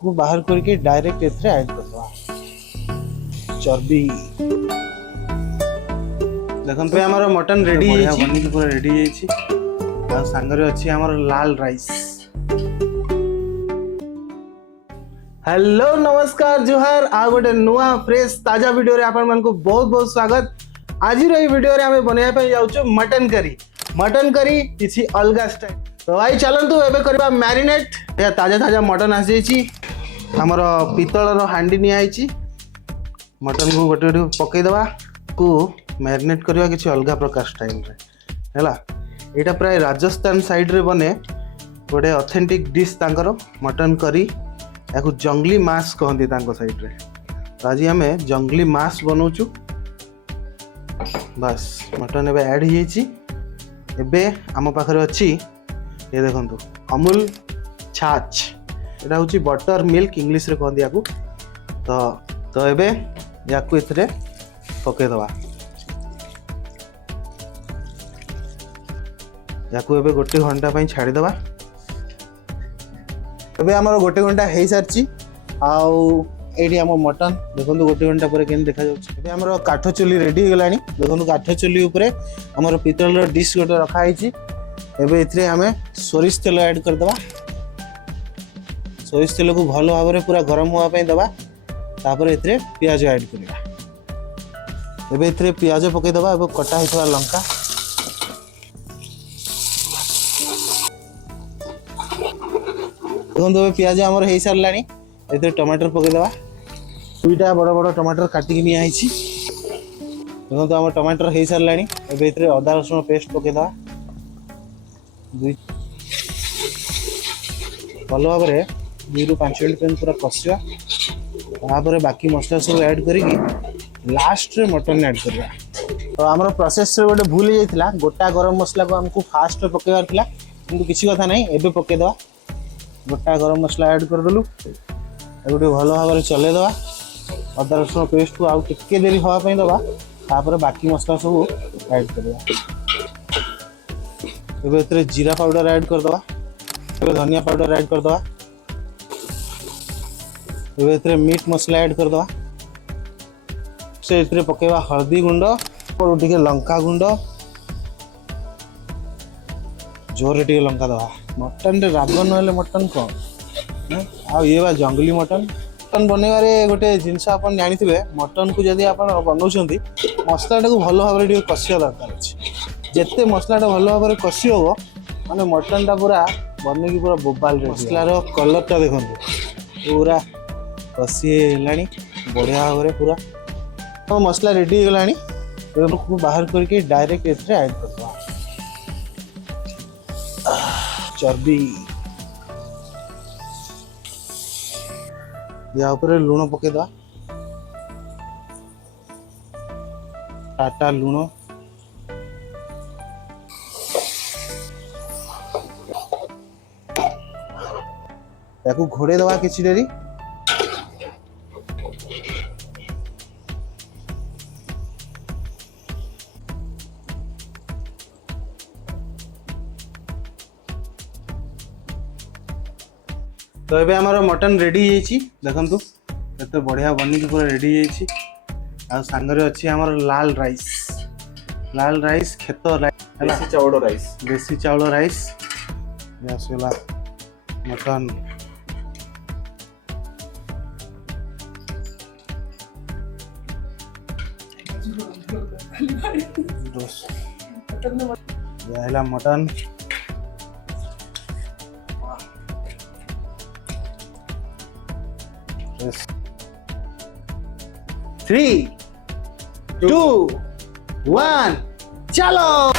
को बाहर करके डायरेक्ट एथरे ऐड कर दवा चर्बी। देखंतु हमर मटन रेडी है बनी के पूरा रेडी है छी आ संगरे अछि हमर लाल राइस। हेलो नमस्कार जुहार आ गोटे नुआ फ्रेश ताजा वीडियो रे आपन मन को बहुत बहुत स्वागत। आज रे वीडियो रे हमें बनाया पे जाउछु मटन करी किछि अलगा स्टाइल। तो भाई चलंतु एबे करबा मैरिनेट। या ताजा ताजा मटन आसी छी हमर पितल रो हांडी नि आइची। मटन को गोटे गोटे पकई दवा को मैरिनेट करबा किछि अलगा प्रकार स्टाइल रे हैला। एटा प्राय राजस्थान साइड रे बने गोटे ऑथेंटिक डिश तांकर मटन करी याकू जंगली मांस कहती साइड रे। तो आज आम जंगली मांस बनाऊचु। बस मटन एबे ऐड हो जाइए। एबे आम पाखरे अच्छी ये देखंतु अमूल छाछ एटा होची बटर मिल्क इंग्लिश रे कहती याकू। तो एबे याकू इथरे पके दवा। याकू एबे गोटे घंटा पई छाड़ी दवा। एबे हमर गोटे घंटा हे सारची आउ एडी हम मटन देखंतु गोटे घंटा पर केन देखा जाउछ। एबे हमर काठ चुली रेडी हो गलानी। देखंतु काठ चुली ऊपरे हमर पितल रो डिश गोटे रखा आइची। एबे इथरे हमें सोरिष तेल ऐड कर दवा। सोरिष तेल को भलो भाबरे पूरा गरम हुआ पई दवा। तापर इथरे प्याज ऐड करिया। एबे इथरे प्याज पके दवा। एबे कटा हिथवा लंका देखो प्याज आमर हो सारानी। ये टमाटर पकईदे दुईटा बड़ बड़ टमाटर काटिक नि आई। देखो आम टमाटर हो सारा। ये अदा रसुण पेस्ट पकईदे भल भाव 2 ରୁ 5 मिनट पूरा कषा। तापर बाकी मसला सब ऐड करी लास्ट रे मटन ऐड करवा। तो आम प्रोसेस से गोटे भूल हो जाता। गोटा गरम मसला को आमको फास्ट पकेबार था किंतु किसी कथा नहीं। एबे पकईदे गोटा गरम मसला ऐड करदेलु। गोटे भल भाव चलैदे अदा रसुण पेस्ट को आउ टिके देरी हाँपाई दवा। तापर बाकी मसला सब ऐड करवा। एबे जीरा पाउडर ऐड करदवा। एबे धनिया पाउडर ऐड करदवा। एबे मीट मसला ऐड करदवा। से इतरे पकेवा हल्दी गुंड और टिके लंका गुंड जोरे टिके लंका दवा। मटन रे राग ना मटन कौन आ ये बा जंगली मटन बनइबारे गोटे जिनस आप जानी मटन को जदि आप बनाऊँच मसलाटा को भल भाव कषिया दरकार अच्छे। जिते मसलाटा भल भाव कषि हम माने मटनटा पूरा बनई पूरा बोबाल मसलार कलरटा देखो पूरा कषि है बढ़िया भाव पूरा। तो मसला रेडी हो गला। बाहर करके डायरेक्ट एथरे ऐड कर दवा चर्बी। या ऊपर लुण पकेदा टाटा लुण। याकू घोड़े दवा किछि डेरी। तो ये हमारा मटन रेडी है। देखंतु एते बढ़िया बनी पूरा रेडी है। आ सांगरे अच्छी हमर लाल राइस खेत देसी चाउल राइस आसला मटन। मटन 3, 2, 1 चलो।